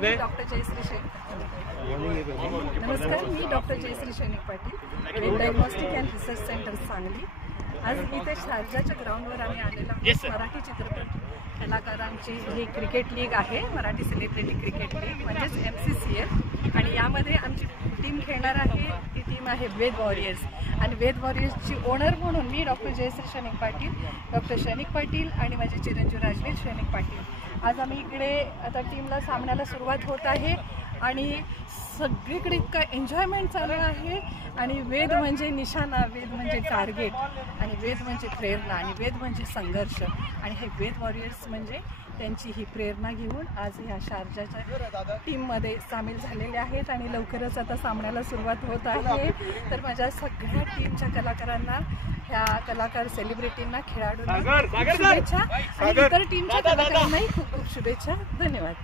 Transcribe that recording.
मी doctor Jayashree शेनिक Patil, diagnostic and research centre Sangli. आज इथे शारजाच्या ग्राउंडवर आम्ही आलेलो आहोत। मराठी चित्रपट कलाकारांची ही क्रिकेट लीग आहे, मराठी सेलिब्रिटी क्रिकेट लीग म्हणजेच MCCL, आणि यामध्ये आमची टीम खेळणार आहे। ती टीम आहे वेद वॉरियर्स, आणि वेद वॉरियर्सची ओनर म्हणून मी डॉक्टर जयश्री शेनिक पाटील, डॉक्टर शेनिक पाटील आणि माझे चिरंजीव राजवीर शेनिक पाटील। आज आम्ही इकडे आता टीमला सामन्याला सुरुवात होत आहे आणि सगळीकडे इतका एन्जॉयमेंट चालू आहे। आणि वेद म्हणजे निशाणा, वेद म्हणजे टार्गेट, आणि वेद म्हणजे प्रेरणा, आणि वेद म्हणजे संघर्ष, आणि हे वेद वॉरियर्स म्हणजे त्यांची ही प्रेरणा घेऊन आज ह्या शारजाच्या टीममध्ये सामील झालेले आहेत। आणि लवकरच आता सामन्याला सुरुवात होत आहे। तर माझ्या सगळ्या टीमच्या कलाकारांना, ह्या कलाकार सेलिब्रिटींना, खेळाडूंना शुभेच्छा, आणि इतर टीमच्या कलाकारांनाही खूप खूप शुभेच्छा। धन्यवाद।